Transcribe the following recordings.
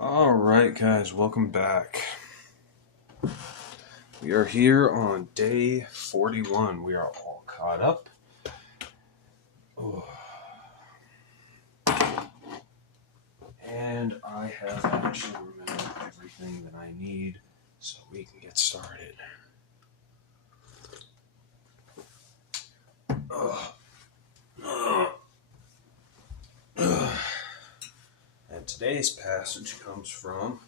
All right, guys, welcome back. We are here on day 41. We are all caught up. Oh. And I have actually remembered everything that I need so we can get started. And today's passage comes from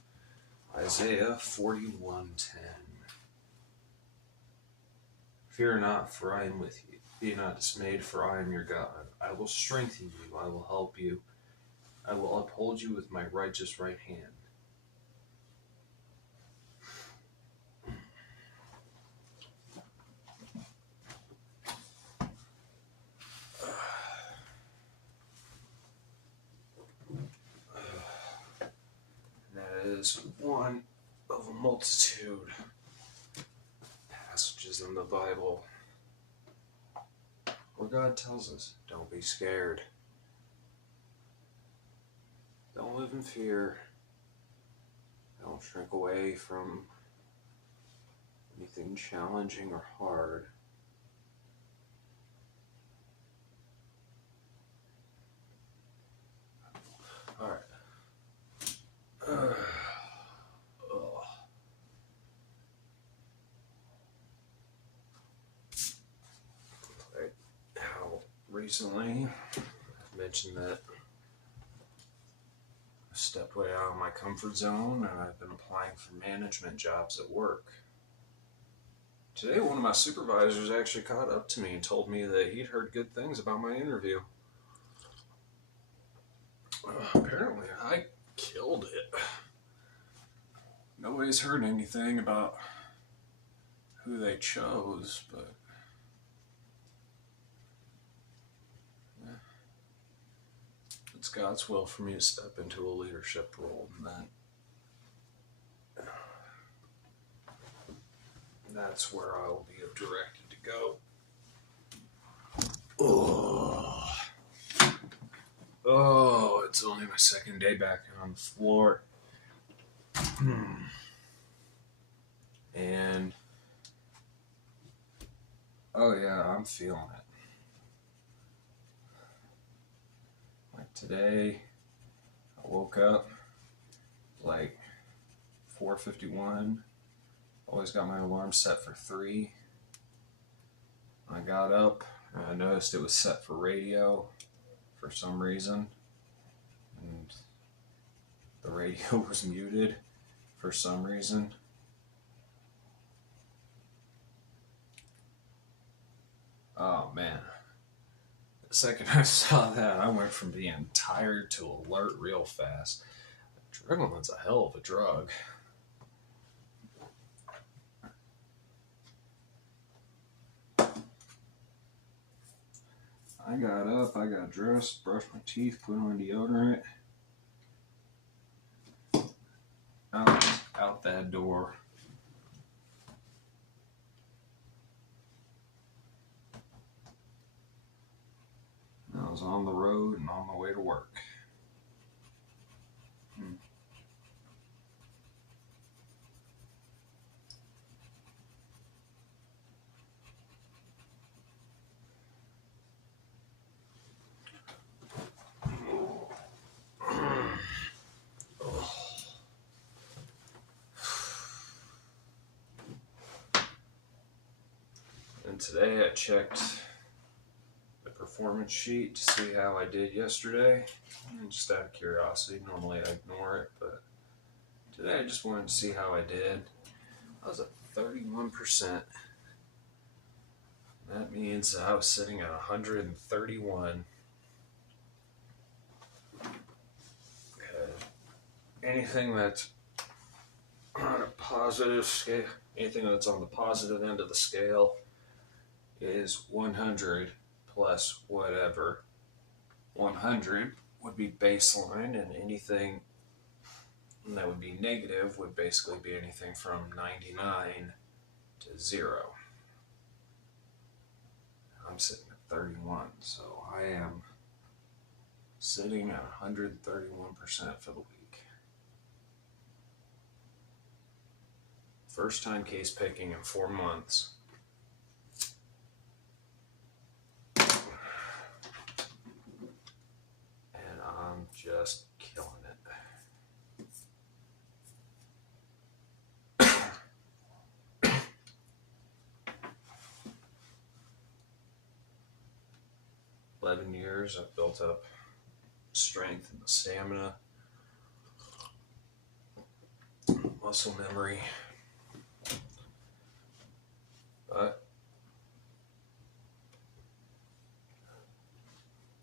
Isaiah 41:10. Fear not, for I am with you. Be not dismayed, for I am your God. I will strengthen you. I will help you. I will uphold you with my righteous right hand. That is one of a multitude of passages in the Bible where God tells us, don't be scared. Don't live in fear. Don't shrink away from anything challenging or hard. All right. How recently I've mentioned that I stepped way out of my comfort zone and I've been applying for management jobs at work. Today, one of my supervisors actually caught up to me and told me that he'd heard good things about my interview. Apparently, I killed it. Nobody's heard anything about who they chose, but yeah, it's God's will for me to step into a leadership role, and that's where I will be directed to go. Oh, it's only my second day back on the floor. And oh yeah, I'm feeling it. Like today, I woke up like 4:51. Always got my alarm set for 3. I got up and I noticed it was set for radio for some reason, and the radio was muted for some reason. Oh man. The second I saw that, I went from being tired to alert real fast. Adrenaline's a hell of a drug. I got up, I got dressed, brushed my teeth, put on deodorant. Out that door. I was on the road and on my way to work. And today I checked the performance sheet to see how I did yesterday. And just out of curiosity, normally I ignore it, but today I just wanted to see how I did. I was at 31%. That means I was sitting at 131. Anything that's on a positive scale, anything that's on the positive end of the scale is 100 plus whatever. 100 would be baseline, and anything that would be negative would basically be anything from 99 to 0. I'm sitting at 31, so I am sitting at 131% for the week. First time case picking in 4 months. And I'm just killing it. 11 years, I've built up strength and stamina, muscle memory, but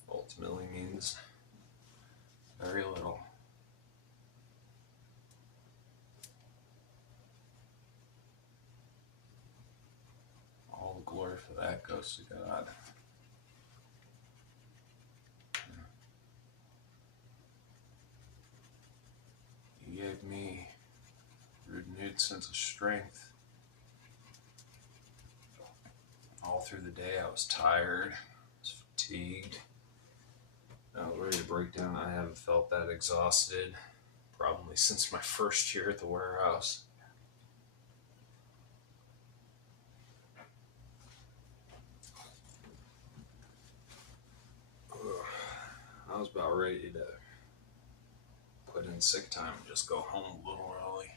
ultimately means very little. All the glory for that goes to God. He gave me a renewed sense of strength. All through the day I was tired, I was fatigued, I was ready to break down. I haven't felt that exhausted probably since my first year at the warehouse. I was about ready to put in sick time and just go home a little early.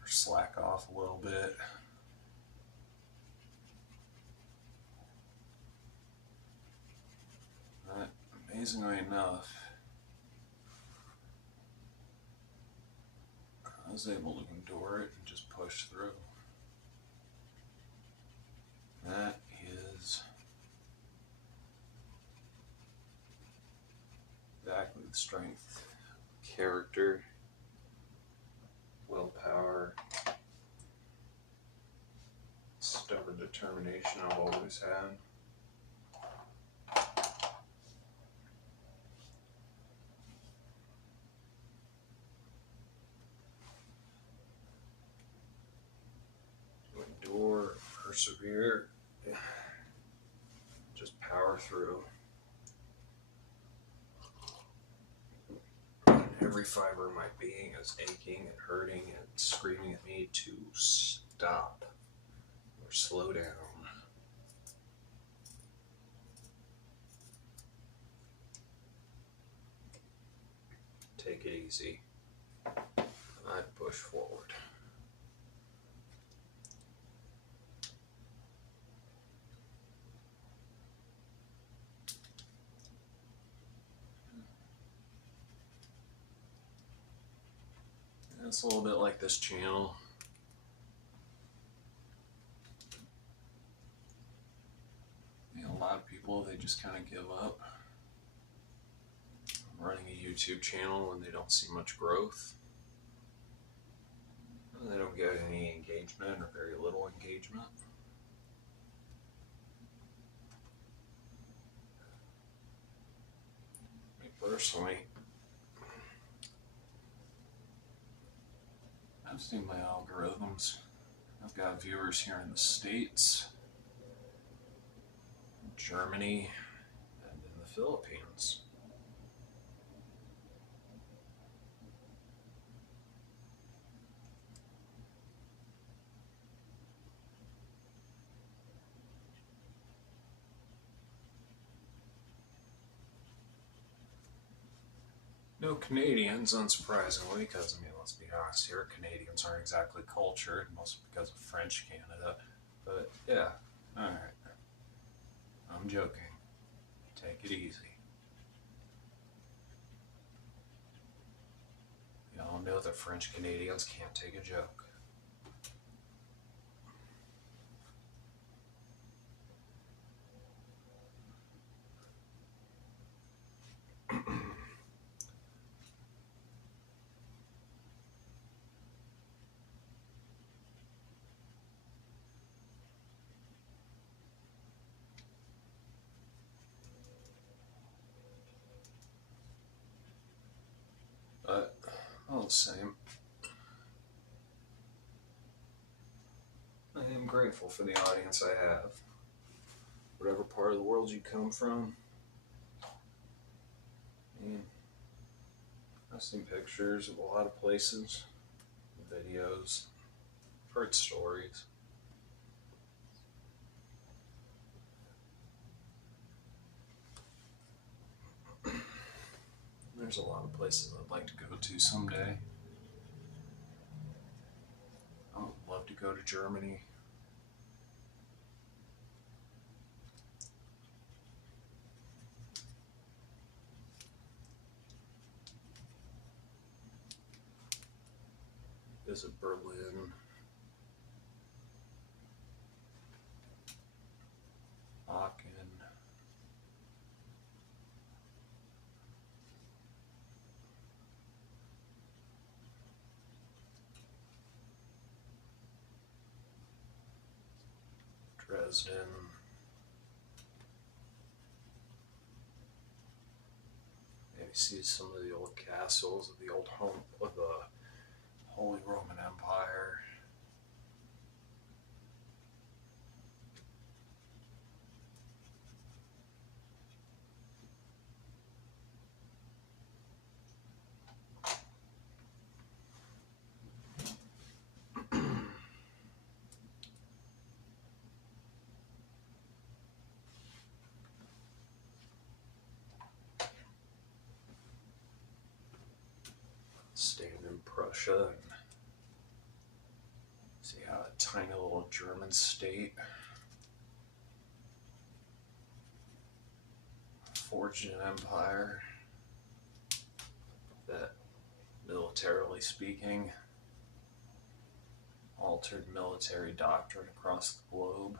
Or slack off a little bit. But amazingly enough, I was able to endure it and just push through. That is exactly the strength, character, willpower, stubborn determination I've always had. To endure, persevere, just power through. Every fiber of my being is aching and hurting and screaming at me to stop or slow down. Take it easy. I push forward. It's a little bit like this channel. You know, a lot of people, they just kind of give up running a YouTube channel when they don't see much growth. They don't get any engagement or very little engagement. Me personally, I've seen my algorithms. I've got viewers here in the States, Germany, and in the Philippines. No Canadians, unsurprisingly, because, I mean, let's be honest here, Canadians aren't exactly cultured, mostly because of French Canada. But, yeah, alright. I'm joking. Take it easy. Y'all know that French Canadians can't take a joke. But, all the same, I am grateful for the audience I have. Whatever part of the world you come from, I've seen pictures of a lot of places, videos, heard stories. There's a lot of places I'd like to go to someday. I would love to go to Germany. Visit Berlin. Aachen. Dresden. Maybe see some of the old castles of the old home of the Holy Roman Empire. Stand in Prussia and see how a tiny little German state forged an empire that, militarily speaking, altered military doctrine across the globe.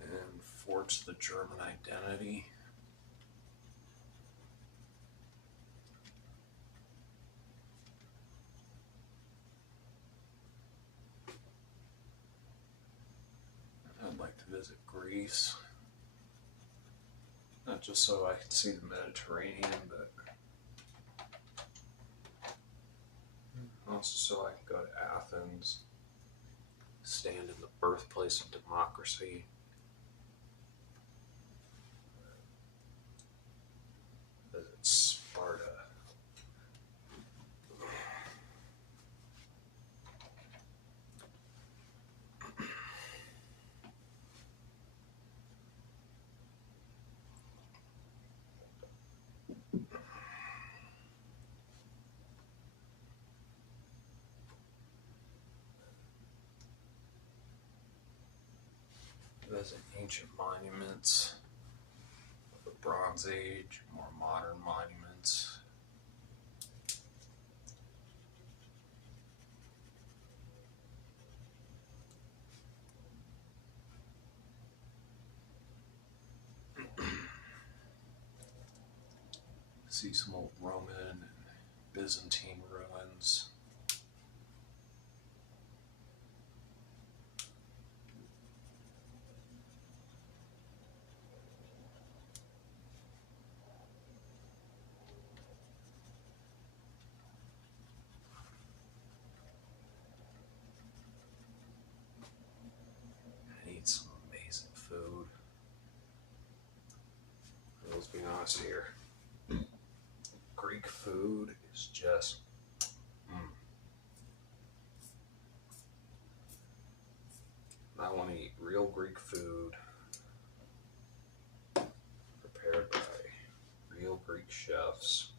And forged the German identity. I'd like to visit Greece. Not just so I can see the Mediterranean, but also so I can go to Athens, stand in the birthplace of democracy, visit Sparta. Visit ancient monuments of the Bronze Age, more modern monuments. See some old Roman and Byzantine ruins. And eat some amazing food. Let's be honest here. Greek food is just I want to eat real Greek food prepared by real Greek chefs.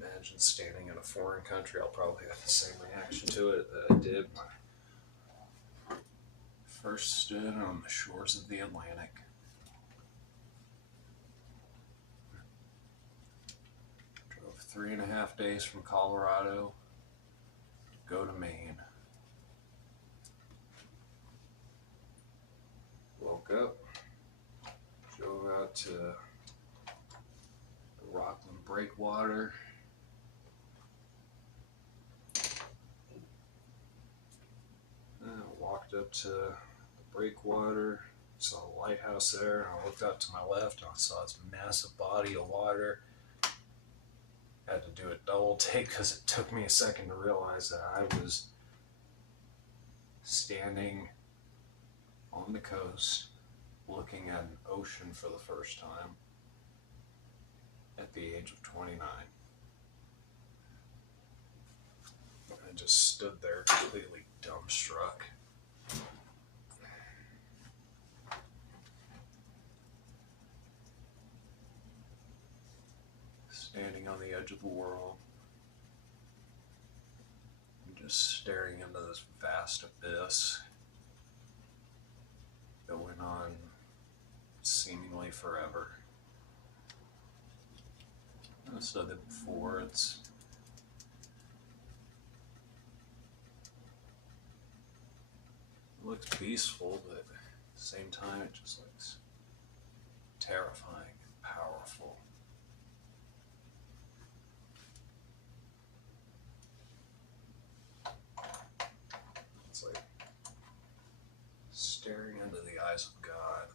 imagine standing in a foreign country, I'll probably have the same reaction to it that I did when I first stood on the shores of the Atlantic. Drove 3.5 days from Colorado, go to Maine. Woke up, drove out to the Rockland Breakwater. Walked up to the breakwater, saw a lighthouse there, and I looked out to my left and I saw this massive body of water. Had to do a double take because it took me a second to realize that I was standing on the coast looking at an ocean for the first time at the age of 29. I just stood there completely dumbstruck. Standing on the edge of the world, and just staring into this vast abyss that went on seemingly forever. I've said it before, it looks peaceful, but at the same time it just looks terrifying and powerful. It's like staring into the eyes of God.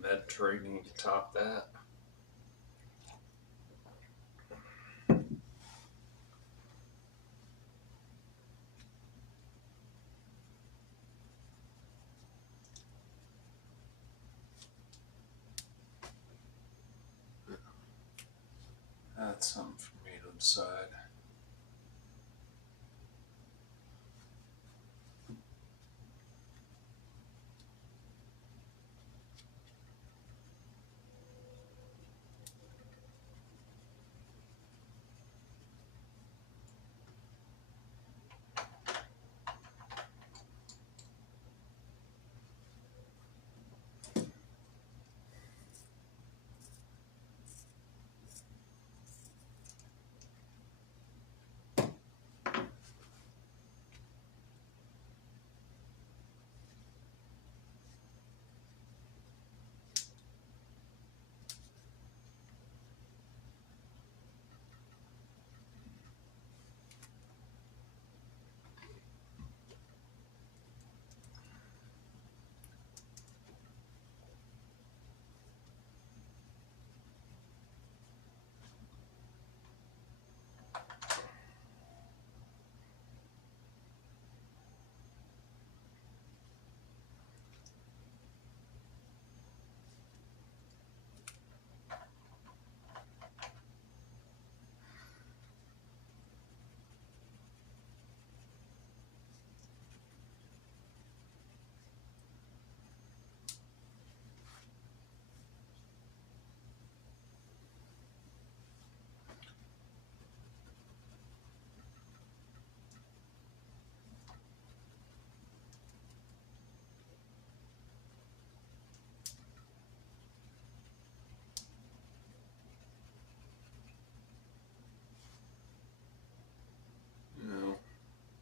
Mediterranean to top that. That's something for me to decide.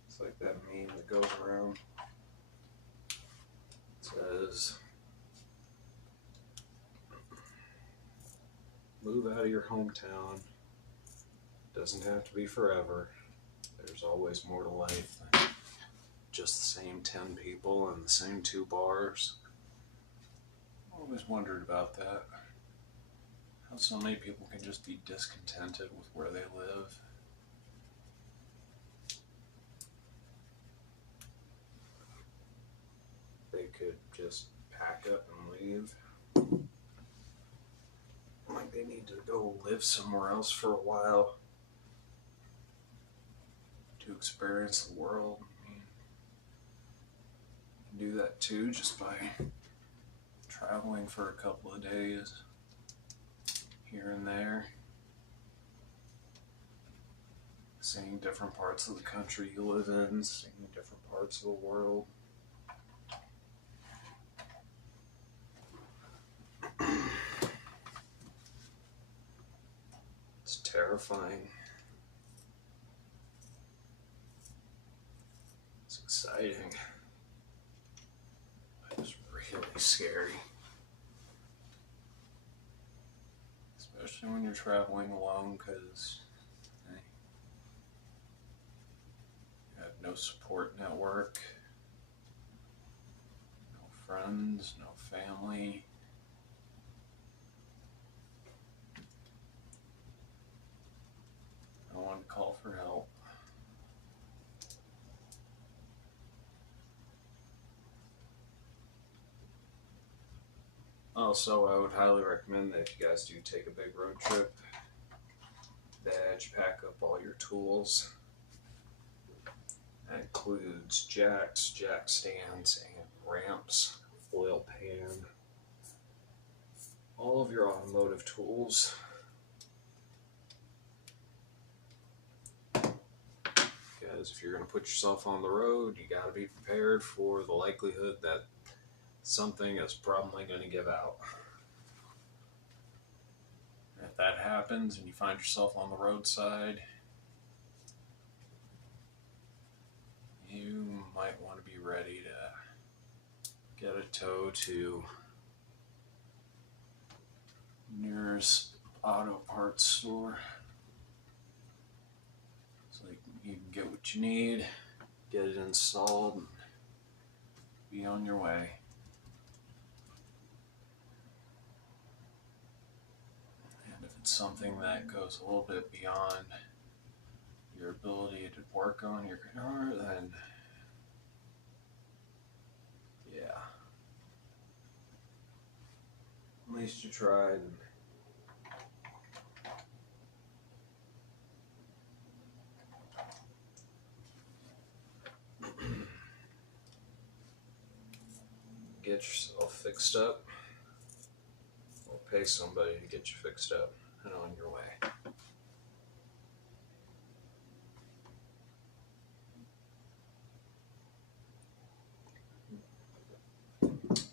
It's like that meme that goes around. It says, move out of your hometown. Doesn't have to be forever. There's always more to life than just the same 10 people and the same 2 bars. I always wondered about that. So many people can just be discontented with where they live. They could just pack up and leave. Like they need to go live somewhere else for a while to experience the world. I mean, you can do that too just by traveling for a couple of days here and there, seeing different parts of the country you live in, seeing different parts of the world. It's terrifying. It's exciting. It's really scary. Especially when you're traveling alone, because you have no support network, no friends, no family. No one to call for help. Also, I would highly recommend that if you guys do take a big road trip, that you pack up all your tools. That includes jacks, jack stands, and ramps, oil pan, all of your automotive tools. Because if you're going to put yourself on the road, you got to be prepared for the likelihood that something is probably going to give out. And if that happens and you find yourself on the roadside, you might want to be ready to get a tow to nearest auto parts store. So you can get what you need, get it installed, and be on your way. And if it's something that goes a little bit beyond your ability to work on your car, then yeah, at least you tried. Get yourself fixed up, or pay somebody to get you fixed up and on your way.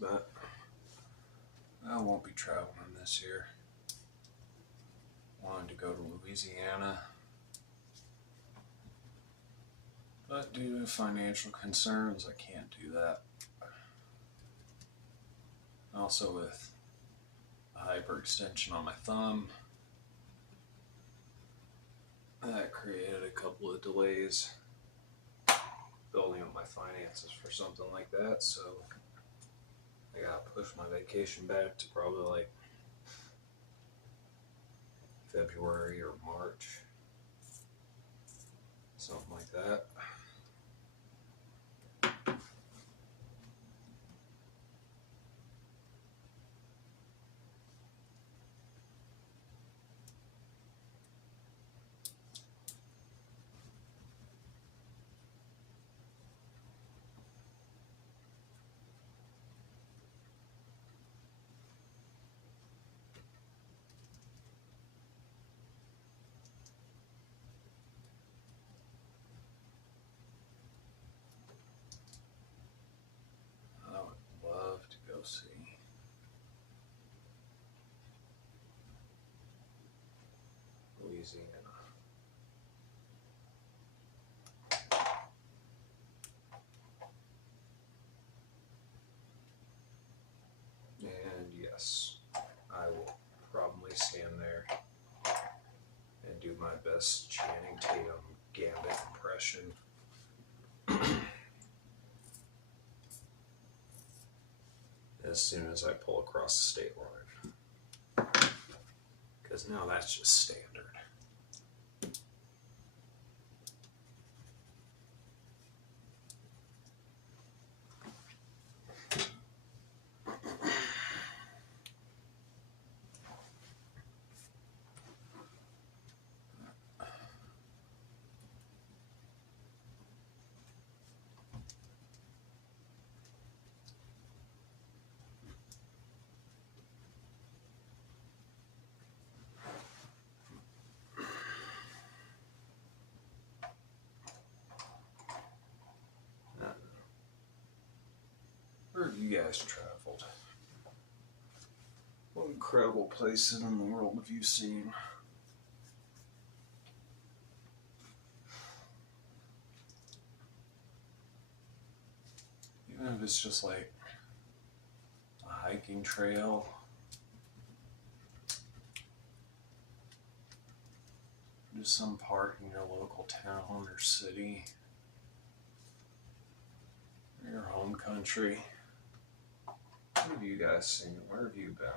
But I won't be traveling this year. Wanted to go to Louisiana, but due to financial concerns, I can't do that. Also, with a hyperextension on my thumb, that created a couple of delays building up my finances for something like that, so I gotta push my vacation back to probably like February or March, something like that. I would love to go see Louisiana. And yes, I will probably stand there and do my best Channing Tatum Gambit impression. As soon as I pull across the state line. because now that's just standard. Where have you guys traveled? What incredible places in the world have you seen? Even if it's just like a hiking trail, just some park in your local town or city, or your home country. What have you guys seen? Where have you been?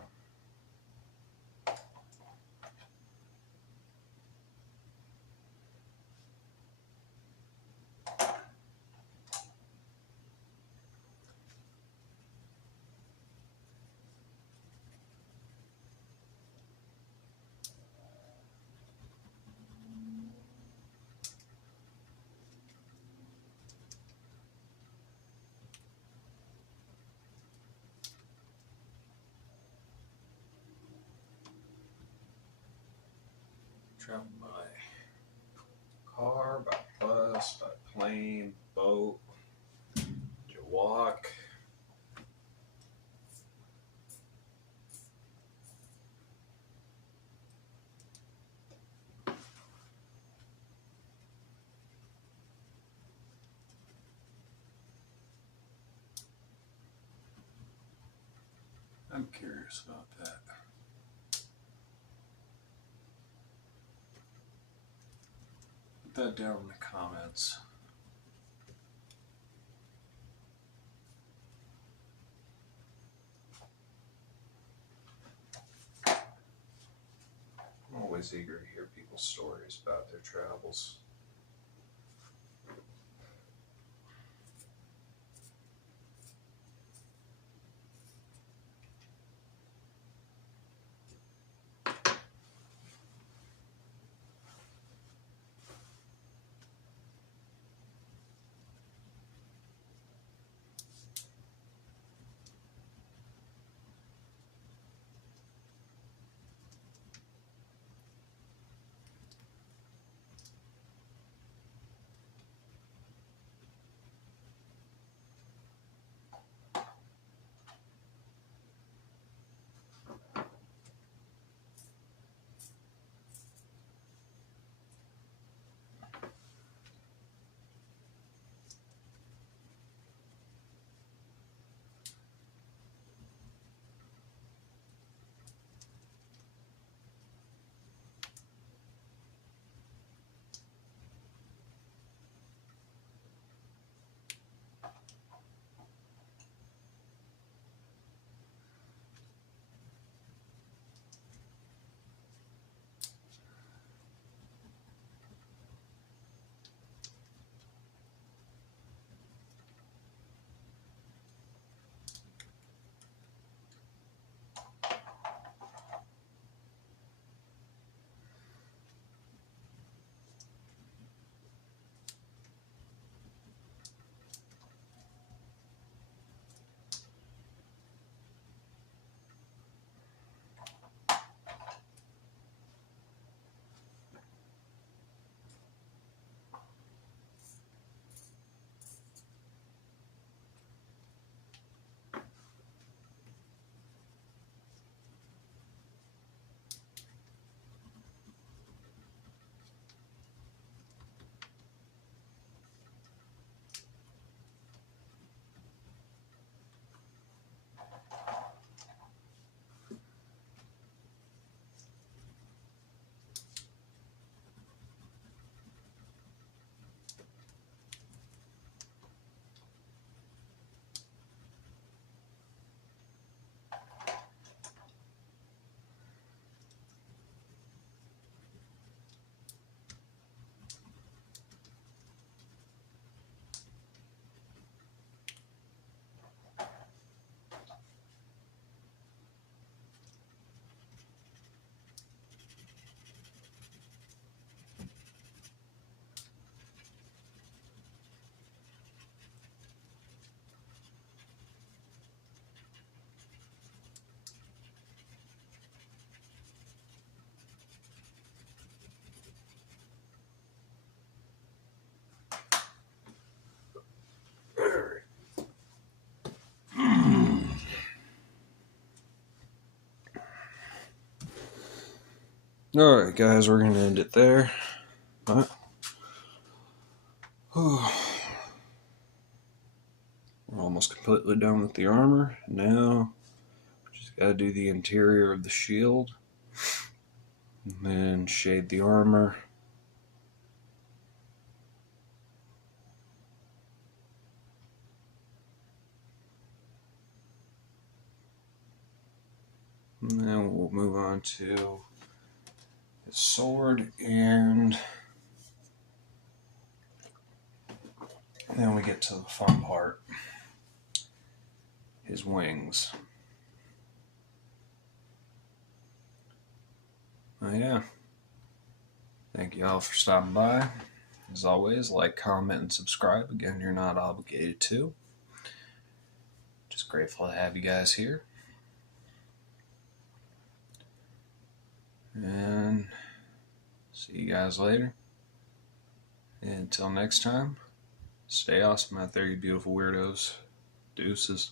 Traveled by car, by bus, by plane, boat. Did you walk? I'm curious about that. Put that down in the comments. I'm always eager to hear people's stories about their travels. Alright, guys, we're going to end it there. But, we're almost completely done with the armor. Now, we just got to do the interior of the shield. And then shade the armor. And then we'll move on to his sword, and then we get to the fun part, his wings. Oh yeah. Thank you all for stopping by. As always, like, comment, and subscribe. Again, you're not obligated to. Just grateful to have you guys here. And see you guys later. And until next time, stay awesome out there, you beautiful weirdos. Deuces.